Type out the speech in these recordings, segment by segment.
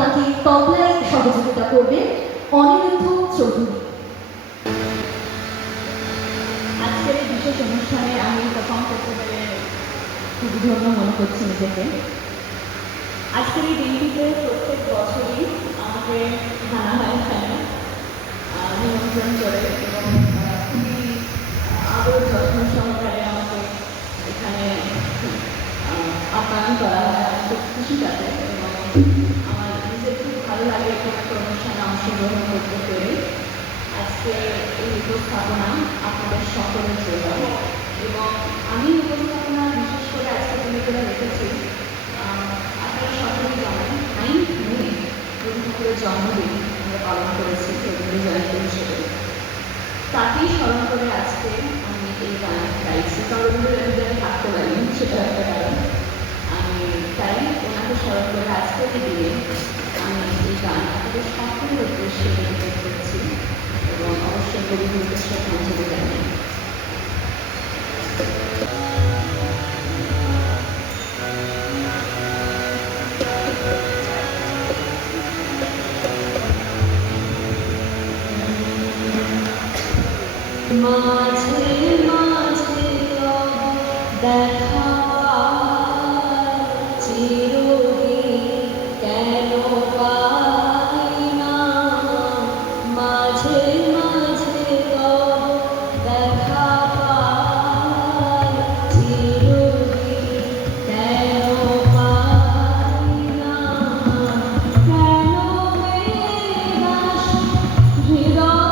তাকে তবলায় সহযোগিতা করবেন অনিরুদ্ধ চৌধুরী। আজকের এই বিশেষ অনুষ্ঠানে আমি পারফর্ম করতে পেরে খুবই ধন্য মনে করছি নিজেকে। আজকের এই দিনটিতে প্রত্যেক বছরই আমাকে আনা হয় এখানে নিমন্ত্রণ করে এবং খুবই আদর যত্ন সহকারে আমাকে এখানে আপ্যায়ন করা হয়। আমি খুব খুশি তাতে এবং আমার নিজের খুব ভালো লাগে এরকম একটা অনুষ্ঠানে অংশগ্রহণ করতে পেরে। আজকে এই উপস্থাপনা আপনাদের সকলের জন্য এবং আমি উপস্থাপনা বিশেষ করে আজকে তুলে করে রেখেছি। আপনারা সকলেই জানেন 9 মে রবি ঠাকুরের জন্মদিন আমরা পালন করেছি রবীন্দ্র জয়ন্তী হিসেবে। তাকেই স্মরণ করে আজকে আমি এই গান গাইছি। কারণ রবীন্দ্র জয়ন্তী আমি থাকতে পারিনি, সেটা একটা কারণ। আমি তাই ওনাকে স্মরণ করে আজকের এই দিনে আমি এই গান আপনাদের সকলের উদ্দেশ্যে ডেডিকেট করছি এবং অবশ্যই কবির উদ্দেশ্যে পৌঁছতে জানাই। মাঝে মাঝে দেখা চিরদিন কেন পাই না, মাঝে মাঝে দেখা পাই চিরদিন কেন পাই না, কেন মেঘ আসে হৃদয়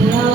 দিয়া